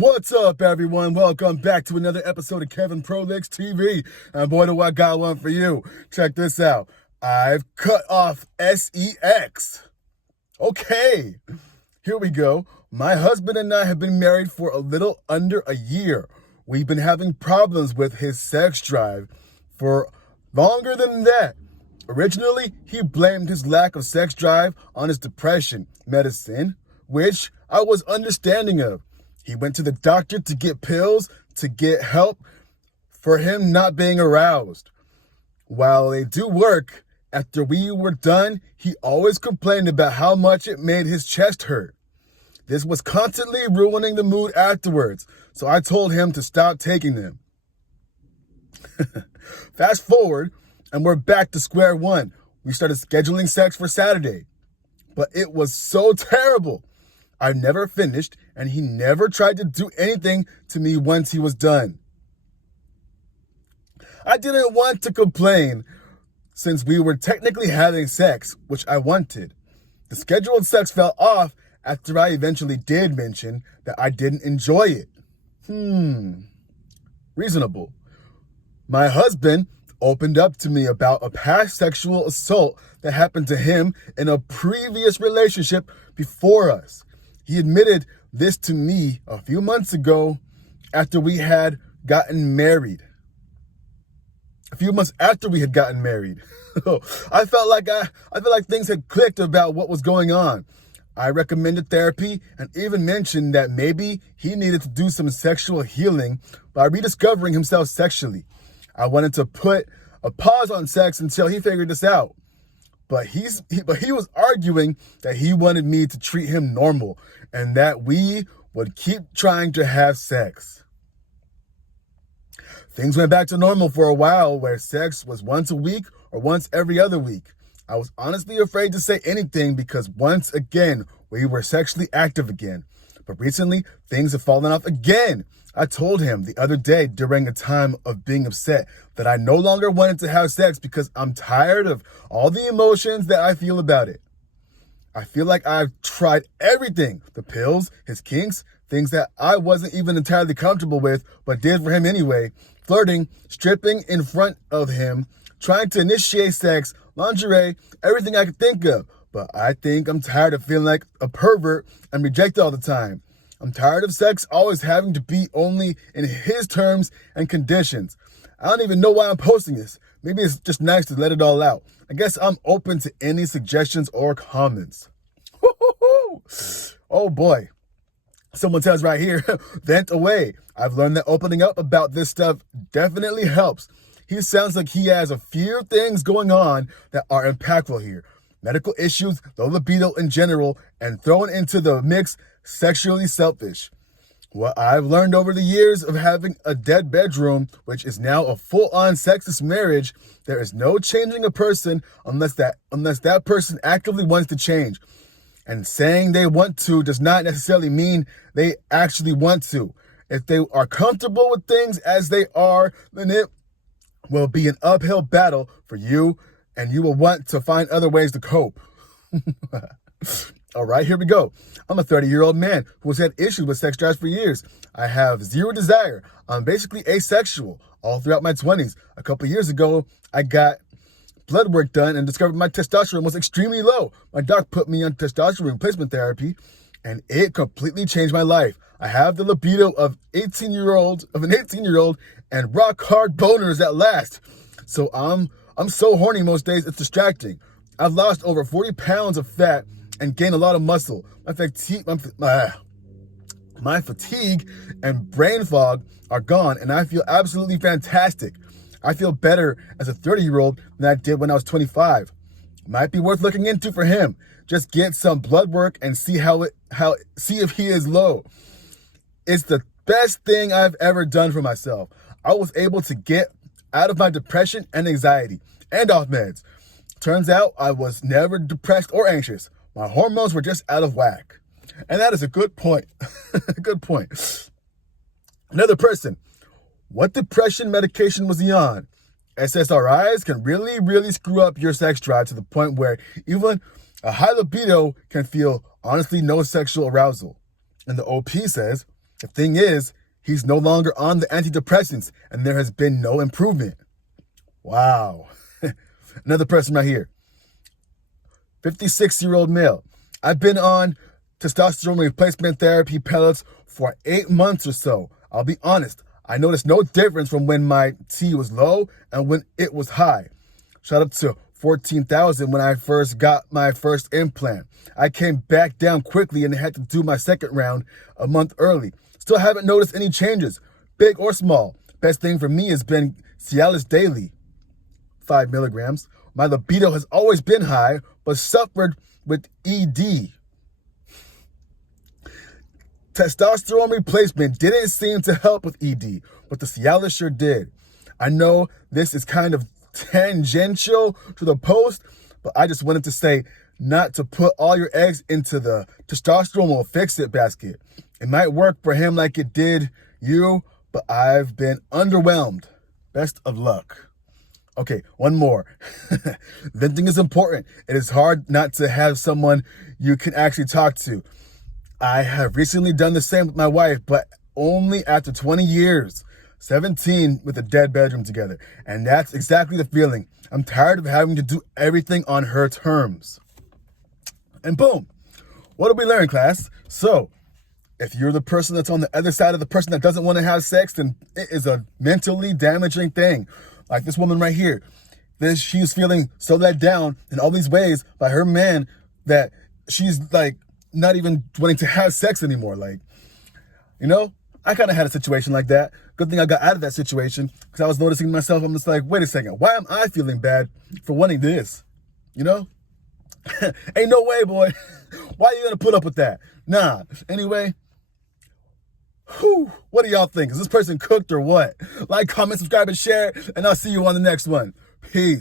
What's up, everyone? Welcome back to another episode of Kevin Prolix TV. And boy, do I got one for you. Check this out. I've cut off S3X. Okay, here we go. My husband and I have been married for a little under a year. We've been having problems with his sex drive for longer than that. Originally, he blamed his lack of sex drive on his depression medicine, which I was understanding of. He went to the doctor to get pills to get help for him not being aroused. While they do work, after we were done, he always complained about how much it made his chest hurt. This was constantly ruining the mood afterwards, so I told him to stop taking them. Fast forward, and we're back to square one. We started scheduling sex for Saturday, but it was so terrible. I never finished, and he never tried to do anything to me once he was done. I didn't want to complain since we were technically having sex, which I wanted. The scheduled sex fell off after I eventually did mention that I didn't enjoy it. Reasonable. My husband opened up to me about a past sexual assault that happened to him in a previous relationship before us. He admitted this to me a few months ago after we had gotten married. A few months after we had gotten married. I felt like things had clicked about what was going on. I recommended therapy and even mentioned that maybe he needed to do some sexual healing by rediscovering himself sexually. I wanted to put a pause on sex until he figured this out. But he was arguing that he wanted me to treat him normal and that we would keep trying to have sex. Things went back to normal for a while, where sex was once a week or once every other week. I was honestly afraid to say anything because once again, we were sexually active again. But recently, things have fallen off again. I told him the other day during a time of being upset that I no longer wanted to have sex because I'm tired of all the emotions that I feel about it. I feel like I've tried everything, the pills, his kinks, things that I wasn't even entirely comfortable with, but did for him anyway, flirting, stripping in front of him, trying to initiate sex, lingerie, everything I could think of. But I think I'm tired of feeling like a pervert and rejected all the time. I'm tired of sex always having to be only in his terms and conditions. I don't even know why I'm posting this. Maybe it's just nice to let it all out. I guess I'm open to any suggestions or comments. Oh boy. Someone says right here, vent away. I've learned that opening up about this stuff definitely helps. He sounds like he has a few things going on that are impactful here. Medical issues, low libido in general, and thrown into the mix, sexually selfish. What I've learned over the years of having a dead bedroom, which is now a full-on sexist marriage, there is no changing a person unless that person actively wants to change. And saying they want to does not necessarily mean they actually want to. If they are comfortable with things as they are, then it will be an uphill battle for you, and you will want to find other ways to cope. All right, here we go. I'm a 30-year-old man who has had issues with sex drives for years. I have zero desire. I'm basically asexual all throughout my 20s. A couple years ago, I got blood work done and discovered my testosterone was extremely low. My doc put me on testosterone replacement therapy, and it completely changed my life. I have the libido of an 18-year-old and rock hard boners that last. So I'm so horny most days, it's distracting. I've lost over 40 pounds of fat and gained a lot of muscle. My fatigue and brain fog are gone, and I feel absolutely fantastic. I feel better as a 30-year-old than I did when I was 25. Might be worth looking into for him. Just get some blood work and see see if he is low. It's the best thing I've ever done for myself. I was able to get out of my depression and anxiety and off meds. Turns out I was never depressed or anxious. My hormones were just out of whack. And that is a good point. Good point. Another person. What depression medication was he on? SSRIs can really, really screw up your sex drive to the point where even a high libido can feel honestly no sexual arousal. And the OP says, The thing is, he's no longer on the antidepressants, and there has been no improvement. Wow. Another person right here. 56-year-old male. I've been on testosterone replacement therapy pellets for 8 months or so. I'll be honest, I noticed no difference from when my T was low and when it was high. Shot up to 14,000 when I first got my first implant. I came back down quickly and had to do my second round a month early. Still haven't noticed any changes, big or small. Best thing for me has been Cialis daily, 5 milligrams. My libido has always been high, but suffered with ED. Testosterone replacement didn't seem to help with ED, but the Cialis sure did. I know this is kind of tangential to the post, but I just wanted to say not to put all your eggs into the testosterone will fix it basket. It might work for him like it did you, but I've been underwhelmed. Best of luck. Okay, one more. Venting is important. It is hard not to have someone you can actually talk to. I have recently done the same with my wife, but only after 20 years. 17 with a dead bedroom together. And that's exactly the feeling. I'm tired of having to do everything on her terms. And boom. What did we learn, class? So, if you're the person that's on the other side of the person that doesn't want to have sex, then it is a mentally damaging thing. Like this woman right here. She's feeling so let down in all these ways by her man that she's like not even wanting to have sex anymore. Like, you know, I kind of had a situation like that. Good thing I got out of that situation because I was noticing myself. I'm just like, wait a second. Why am I feeling bad for wanting this? You know? Ain't no way, boy. Why are you going to put up with that? Nah. Anyway. Whew, what do y'all think? Is this person cooked or what? Like, comment, subscribe, and share, and I'll see you on the next one. Peace.